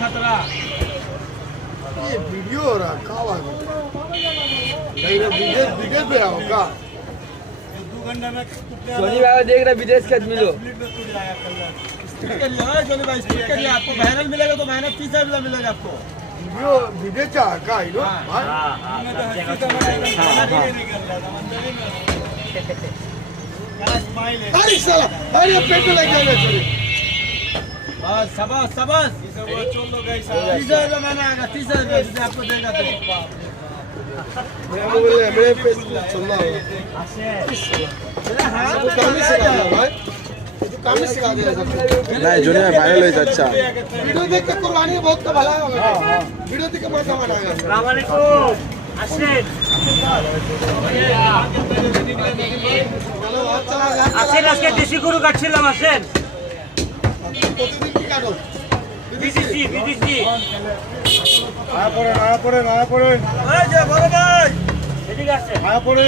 खतरा ये वीडियो हो रहा कहाँ भागो नहीं ना विदेश विदेश में आओगा 2 घंटे में सोनी बाबा देख रहे विदेश के आदमी लोग आपको वायरल मिलेगा तो महीना 30,000 मिलेगा आपको वीडियो विदेश का you know अरे साला अरे पेट्रोल लग गया मेरे बस सबस सबस 30,000 मैंने आएगा 30,000 आपको देगा तो मेरे पे चल रहा है तो काम ही सिखा रहा भाई तो काम ही सिखा दिया सब नहीं जुने में फाइनल हुई अच्छा वीडियो देख के कुर्बानी बहुत का भला होगा वीडियो देख के बड़ा सामान आएगा अस्सलाम वालेकुम आशिक आशिक আজকে দেশি গরু কাটছিলাম আসেন প্রতিদিন কি কাটো বিদেশি বিদেশি আয়া পড়ে এই যে বড় ভাই এদিকে আসেন আয়া পড়ে